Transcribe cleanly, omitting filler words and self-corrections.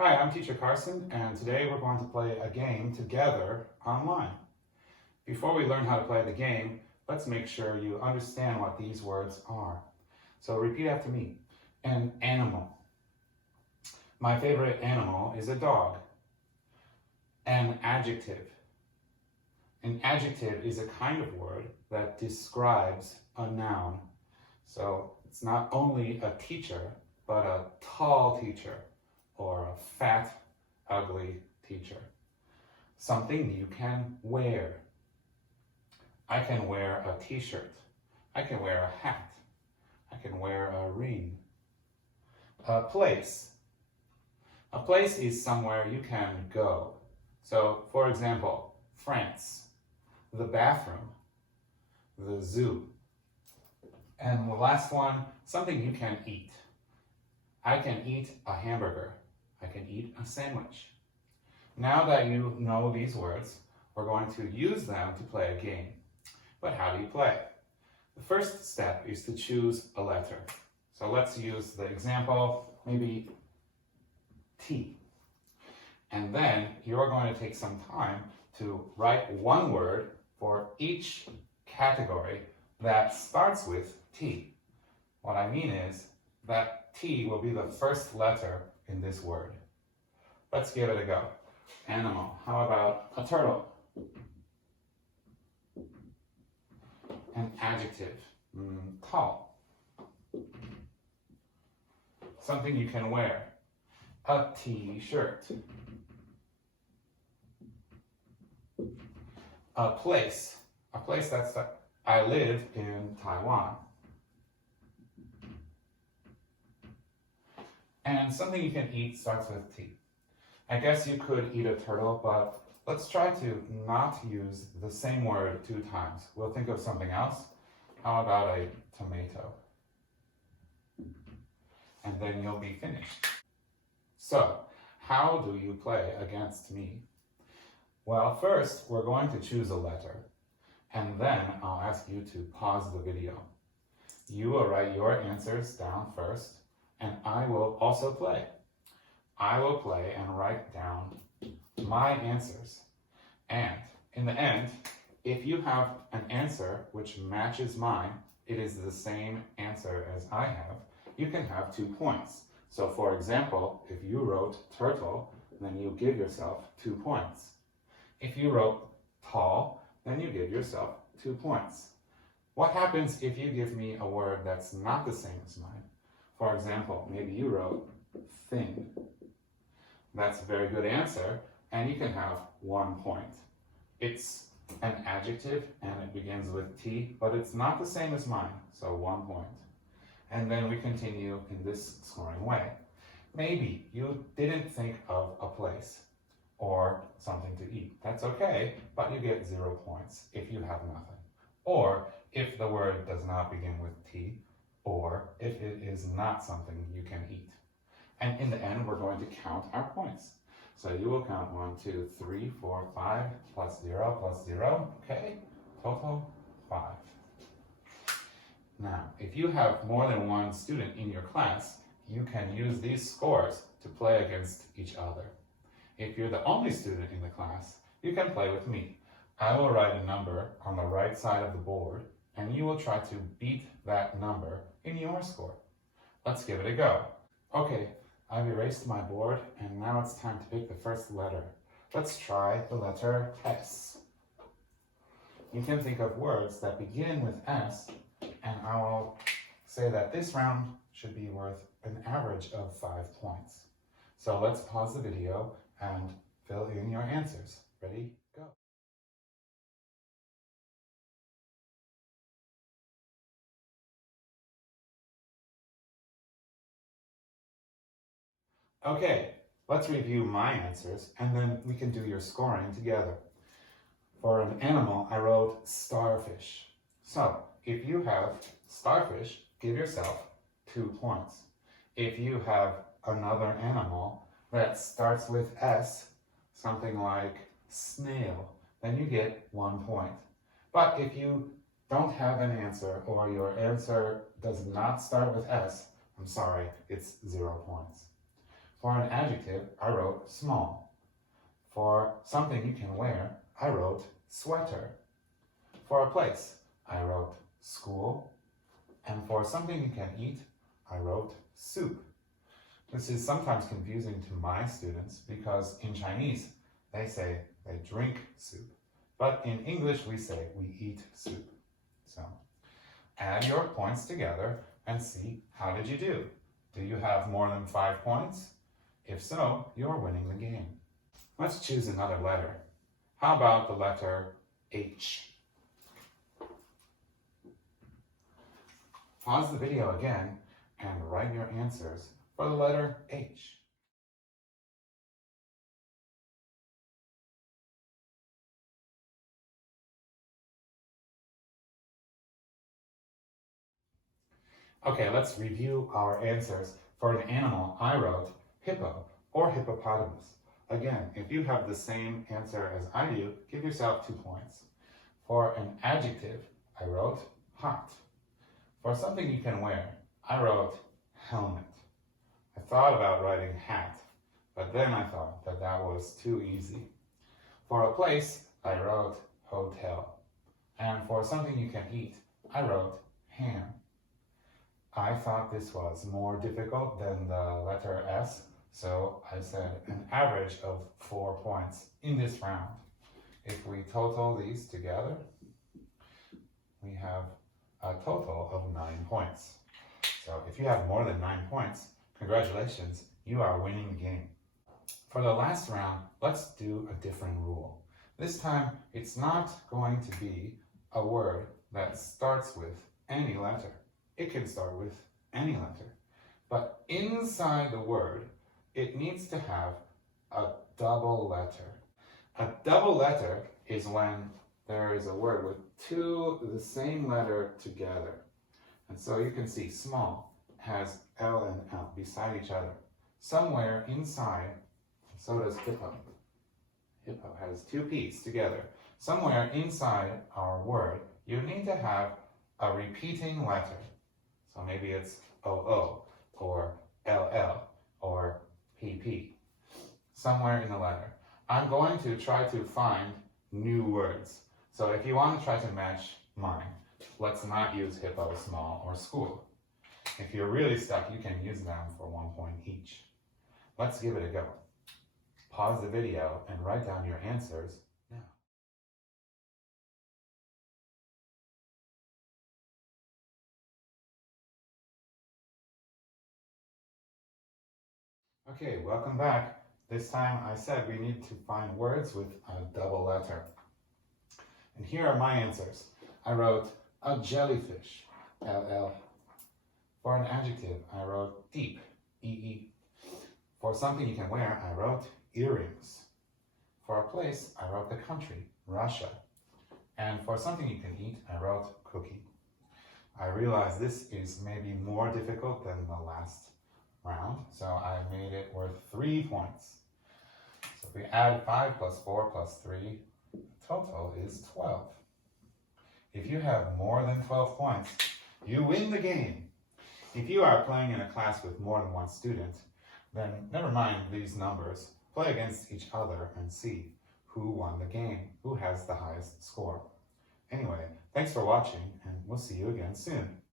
Hi, I'm Teacher Carson, and today we're going to play a game together online. Before we learn how to play the game, let's make sure you understand what these words are. So repeat after me. An animal. My favorite animal is a dog. An adjective. An adjective is a kind of word that describes a noun. So it's not only a teacher, but a tall teacher or a fat, ugly teacher. Something you can wear. I can wear a t-shirt. I can wear a hat. I can wear a ring. A place. A place is somewhere you can go. So, for example, France, the bathroom, the zoo. And the last one, something you can eat. I can eat a hamburger. I can eat a sandwich. Now that you know these words, we're going to use them to play a game. But how do you play? The first step is to choose a letter. So let's use the example, maybe T. And then you're going to take some time to write one word for each category that starts with T. What I mean is that T will be the first letter in this word. Let's give it a go. Animal. How about a turtle? An adjective. Tall. Something you can wear. A t-shirt. A place. A place that's I live in Taiwan. And something you can eat starts with T. I guess you could eat a turtle, but let's try to not use the same word 2 times. We'll think of something else. How about a tomato? And then you'll be finished. So, how do you play against me? Well, first, we're going to choose a letter, and then I'll ask you to pause the video. You will write your answers down first, and I will also play. I will play and write down my answers. And in the end, if you have an answer which matches mine, it is the same answer as I have, you can have 2 points. So for example, if you wrote turtle, then you give yourself 2 points. If you wrote tall, then you give yourself 2 points. What happens if you give me a word that's not the same as mine? For example, maybe you wrote thin. That's a very good answer, and you can have 1 point. It's an adjective, and it begins with T, but it's not the same as mine, so 1 point. And then we continue in this scoring way. Maybe you didn't think of a place or something to eat. That's okay, but you get 0 points if you have nothing. Or if the word does not begin with T, or if it is not something you can eat. And in the end, we're going to count our points. So you will count 1, 2, 3, 4, 5, plus 0, okay? Total 5. Now, if you have more than one student in your class, you can use these scores to play against each other. If you're the only student in the class, you can play with me. I will write a number on the right side of the board, and you will try to beat that number in your score. Let's give it a go. Okay, I've erased my board, and now it's time to pick the first letter. Let's try the letter S. You can think of words that begin with S, and I will say that this round should be worth an average of 5 points. So let's pause the video and fill in your answers. Ready? Go. Okay, let's review my answers, and then we can do your scoring together. For an animal, I wrote starfish. So, if you have starfish, give yourself 2 points. If you have another animal that starts with S, something like snail, then you get 1 point. But if you don't have an answer, or your answer does not start with S, I'm sorry, it's 0 points. For an adjective, I wrote small. For something you can wear, I wrote sweater. For a place, I wrote school. And for something you can eat, I wrote soup. This is sometimes confusing to my students because in Chinese, they say they drink soup. But in English, we say we eat soup. So add your points together and see how did you do. Do you have more than 5 points? If so, you're winning the game. Let's choose another letter. How about the letter H? Pause the video again and write your answers for the letter H. Okay, let's review our answers. For an animal, I wrote hippo or hippopotamus. Again, if you have the same answer as I do, give yourself 2 points. For an adjective, I wrote hot. For something you can wear, I wrote helmet. I thought about writing hat, but then I thought that that was too easy. For a place, I wrote hotel. And for something you can eat, I wrote ham. I thought this was more difficult than the letter S, so I said an average of 4 points in this round. If we total these together, we have a total of 9 points. So if you have more than 9 points, congratulations, you are winning the game. For the last round, let's do a different rule. This time, it's not going to be a word that starts with any letter. It can start with any letter. But inside the word, it needs to have a double letter. A double letter is when there is a word with the same letter together. And so you can see small has L and L beside each other. Somewhere inside, so does hippo. Hippo has 2 P's together. Somewhere inside our word, you need to have a repeating letter. So maybe it's OO or LL or PP. Somewhere in the letter. I'm going to try to find new words. So if you want to try to match mine, let's not use hippo, small, or school. If you're really stuck, you can use them for 1 point each. Let's give it a go. Pause the video and write down your answers now. Okay, welcome back. This time I said we need to find words with a double letter. And here are my answers. I wrote a jellyfish, LL. For an adjective, I wrote deep, EE. For something you can wear, I wrote earrings. For a place, I wrote the country, Russia. And for something you can eat, I wrote cookie. I realize this is maybe more difficult than the last round, so I made it worth 3 points. So if we add 5 plus 4 plus 3, the total is 12. If you have more than 12 points, you win the game. If you are playing in a class with more than 1 student, then never mind these numbers. Play against each other and see who won the game, who has the highest score. Anyway, thanks for watching, and we'll see you again soon.